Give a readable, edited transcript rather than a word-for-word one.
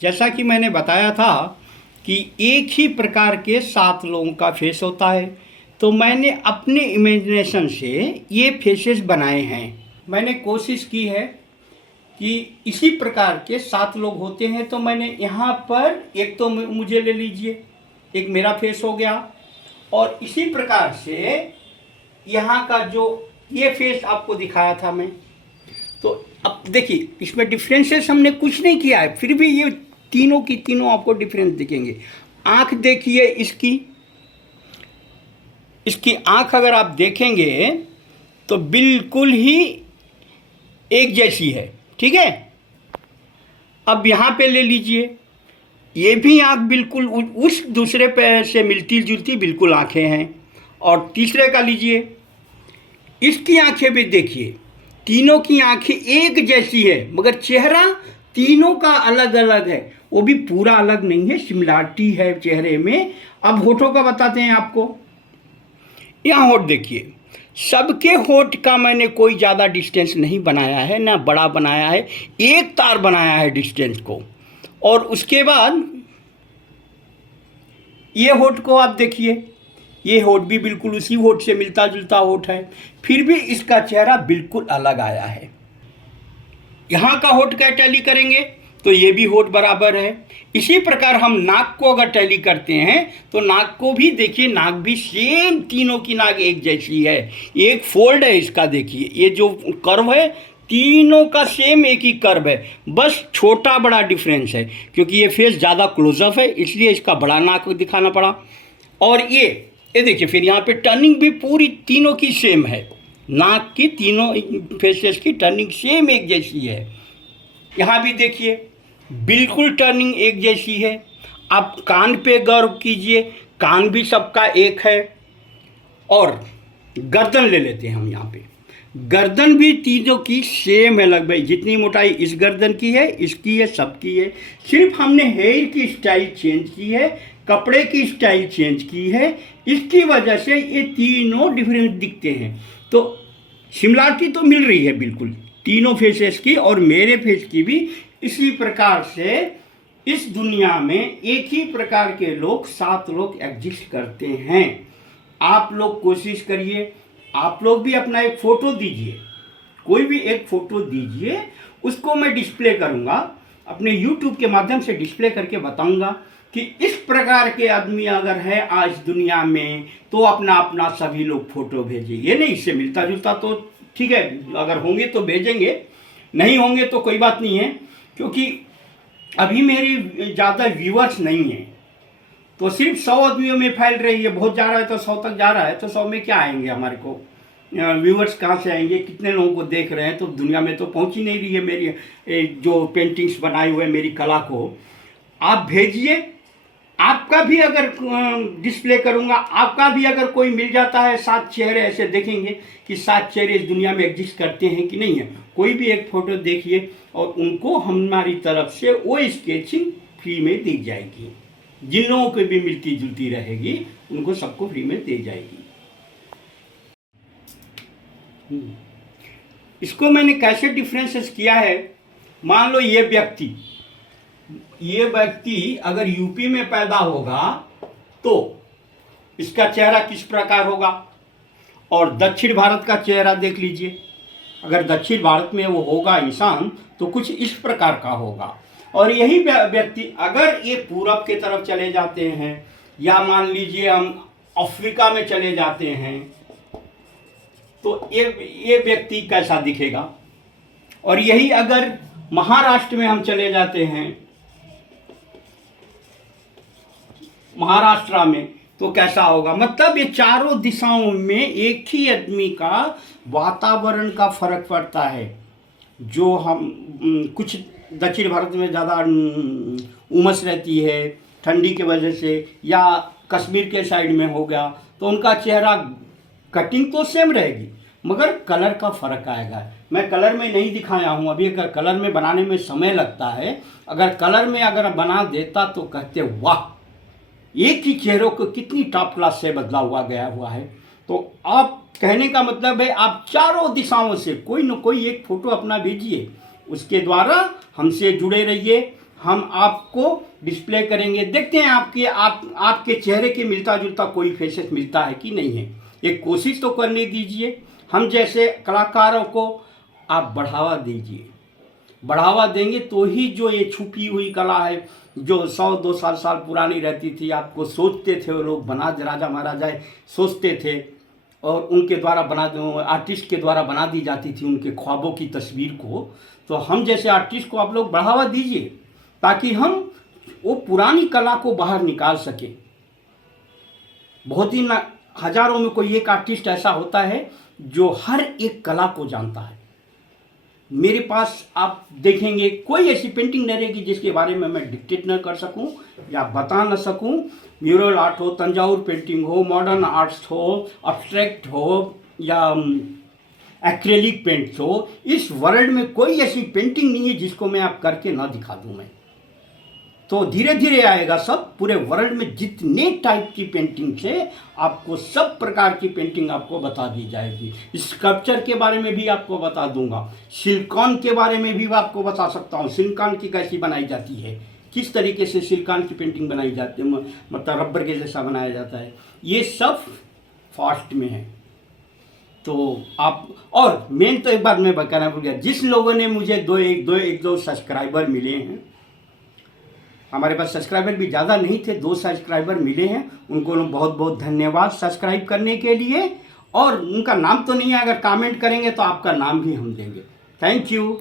जैसा कि मैंने बताया था कि एक ही प्रकार के 7 लोगों का फेस होता है, तो मैंने अपने इमेजिनेशन से ये फेसेस बनाए हैं। मैंने कोशिश की है कि इसी प्रकार के 7 लोग होते हैं, तो मैंने यहाँ पर एक तो मुझे ले लीजिए, एक मेरा फेस हो गया, और इसी प्रकार से यहाँ का जो ये फेस आपको दिखाया था मैं, तो अब देखिए इसमें डिफरेंसेस हमने कुछ नहीं किया है, फिर भी ये तीनों की तीनों आपको डिफरेंस दिखेंगे। आंख देखिए इसकी, इसकी आंख अगर आप देखेंगे तो बिल्कुल ही एक जैसी है, ठीक है। अब यहाँ पे ले लीजिए, ये भी आंख बिल्कुल उस दूसरे पे से मिलती जुलती बिल्कुल आंखें हैं। और तीसरे का लीजिए, इसकी आंखें भी देखिए, तीनों की आंखें एक जैसी है, मगर चेहरा तीनों का अलग अलग है। वो भी पूरा अलग नहीं है, सिमिलरिटी है चेहरे में। अब होठों का बताते हैं आपको। यहाँ होठ देखिए, सबके होठ का मैंने कोई ज़्यादा डिस्टेंस नहीं बनाया है, ना बड़ा बनाया है, एक तार बनाया है डिस्टेंस को। और उसके बाद ये होठ को आप देखिए, ये होठ भी बिल्कुल उसी होठ से मिलता जुलता होठ है, फिर भी इसका चेहरा बिल्कुल अलग आया है। यहाँ का होठ का टैली करेंगे तो ये भी होठ बराबर है। इसी प्रकार हम नाक को अगर टैली करते हैं तो नाक को भी देखिए, नाक भी सेम, तीनों की नाक एक जैसी है। एक फोल्ड है इसका, देखिए ये जो कर्व है तीनों का सेम एक ही कर्व है, बस छोटा बड़ा डिफरेंस है, क्योंकि ये फेस ज़्यादा क्लोजअप है इसलिए इसका बड़ा नाक दिखाना पड़ा। और ये देखिए, फिर यहाँ पे टर्निंग भी पूरी तीनों की सेम है, नाक की तीनों फेसेस की टर्निंग सेम एक जैसी है। यहाँ भी देखिए बिल्कुल टर्निंग एक जैसी है। आप कान पे गौर कीजिए, कान भी सबका एक है। और गर्दन ले लेते हैं हम, यहाँ पे गर्दन भी तीनों की सेम है लगभग, जितनी मोटाई इस गर्दन की है, इसकी है, सबकी है। सिर्फ हमने हेयर की स्टाइल चेंज की है, कपड़े की स्टाइल चेंज की है, इसकी वजह से ये तीनों डिफरेंस दिखते हैं। तो सिमिलरिटी तो मिल रही है बिल्कुल तीनों फेसेस की, और मेरे फेस की भी। इसी प्रकार से इस दुनिया में एक ही प्रकार के लोग 7 लोग एग्जिस्ट करते हैं। आप लोग कोशिश करिए, आप लोग भी अपना एक फ़ोटो दीजिए, कोई भी एक फ़ोटो दीजिए, उसको मैं डिस्प्ले करूँगा, अपने YouTube के माध्यम से डिस्प्ले करके बताऊँगा कि इस प्रकार के आदमी अगर है आज दुनिया में तो अपना अपना सभी लोग फ़ोटो भेजिए। ये नहीं, इससे मिलता जुलता तो ठीक है, अगर होंगे तो भेजेंगे, नहीं होंगे तो कोई बात नहीं है, क्योंकि अभी मेरी ज़्यादा व्यूअर्स नहीं है, तो सिर्फ 100 आदमियों में फैल रही है। बहुत जा रहा है तो 100 तक जा रहा है, तो 100 में क्या आएंगे हमारे को व्यूअर्स, कहाँ से आएंगे, कितने लोगों को देख रहे हैं, तो दुनिया में तो पहुंच ही नहीं रही है मेरी जो पेंटिंग्स बनाए हुए मेरी कला को। आप भेजिए, आपका भी अगर डिस्प्ले करूंगा, आपका भी अगर कोई मिल जाता है 7 चेहरे, ऐसे देखेंगे कि 7 चेहरे इस दुनिया में एग्जिस्ट करते हैं कि नहीं है, कोई भी एक फ़ोटो देखिए और उनको हमारी तरफ से वो स्केचिंग फ्री में दी जाएगी। जिन लोगों को भी मिलती जुलती रहेगी उनको सबको फ्री में दी जाएगी। इसको मैंने कैसे डिफरेंसेस किया है, मान लो ये व्यक्ति अगर यूपी में पैदा होगा तो इसका चेहरा किस प्रकार होगा, और दक्षिण भारत का चेहरा देख लीजिए, अगर दक्षिण भारत में वो होगा इंसान तो कुछ इस प्रकार का होगा। और यही व्यक्ति अगर ये पूरब की तरफ चले जाते हैं, या मान लीजिए हम अफ्रीका में चले जाते हैं, तो ये व्यक्ति कैसा दिखेगा। और यही अगर महाराष्ट्र में हम चले जाते हैं, महाराष्ट्र में, तो कैसा होगा। मतलब ये चारों दिशाओं में एक ही आदमी का वातावरण का फर्क पड़ता है। जो हम कुछ दक्षिण भारत में ज़्यादा उमस रहती है ठंडी की वजह से, या कश्मीर के साइड में हो गया, तो उनका चेहरा कटिंग तो सेम रहेगी मगर कलर का फ़र्क आएगा। मैं कलर में नहीं दिखाया हूँ अभी, अगर कलर में बनाने में समय लगता है, अगर कलर में अगर बना देता तो कहते वाह, एक ही चेहरों को कितनी टॉप क्लास से बदला हुआ गया हुआ है। तो आप कहने का मतलब है आप चारों दिशाओं से कोई न कोई एक फ़ोटो अपना भेजिए, उसके द्वारा हमसे जुड़े रहिए, हम आपको डिस्प्ले करेंगे। देखते हैं आपके चेहरे के मिलता जुलता कोई फेसेस मिलता है कि नहीं है। एक कोशिश तो करने दीजिए। हम जैसे कलाकारों को आप बढ़ावा दीजिए। बढ़ावा देंगे तो ही जो ये छुपी हुई कला है, जो 100-200 साल पुरानी रहती थी, आपको सोचते थे वो लोग, बना राजा महाराजा सोचते थे और उनके द्वारा आर्टिस्ट के द्वारा बना दी जाती थी उनके ख्वाबों की तस्वीर को। तो हम जैसे आर्टिस्ट को आप लोग बढ़ावा दीजिए ताकि हम वो पुरानी कला को बाहर निकाल सके। बहुत ही हजारों में कोई एक आर्टिस्ट ऐसा होता है जो हर एक कला को जानता है। मेरे पास आप देखेंगे कोई ऐसी पेंटिंग नहीं रहेगी जिसके बारे में मैं डिक्टेट न कर सकूं या बता न सकूं। म्यूरल आर्ट हो, तंजावुर पेंटिंग हो, मॉडर्न आर्ट्स हो, अब्स्ट्रैक्ट हो या एक्रेलिक पेंट्स हो, इस वर्ल्ड में कोई ऐसी पेंटिंग नहीं है जिसको मैं आप करके ना दिखा दूं मैं। तो धीरे धीरे आएगा सब। पूरे वर्ल्ड में जितने टाइप की पेंटिंग है आपको सब प्रकार की पेंटिंग आपको बता दी जाएगी। स्कल्पचर के बारे में भी आपको बता दूंगा, सिलिकॉन के बारे में भी आपको बता सकता हूँ, सिलिकॉन की कैसी बनाई जाती है, किस तरीके से सिलिकॉन की पेंटिंग बनाई जाती है, मतलब रबर के जैसा बनाया जाता है, ये सब फास्ट में है। तो आप, और मेन तो एक बात मैं कहना भूल गया, जिस लोगों ने मुझे एक दो सब्सक्राइबर मिले हैं, हमारे पास सब्सक्राइबर भी ज़्यादा नहीं थे, 2 सब्सक्राइबर मिले हैं, उनको बहुत बहुत धन्यवाद सब्सक्राइब करने के लिए। और उनका नाम तो नहीं है, अगर कमेंट करेंगे तो आपका नाम भी हम देंगे। Thank you.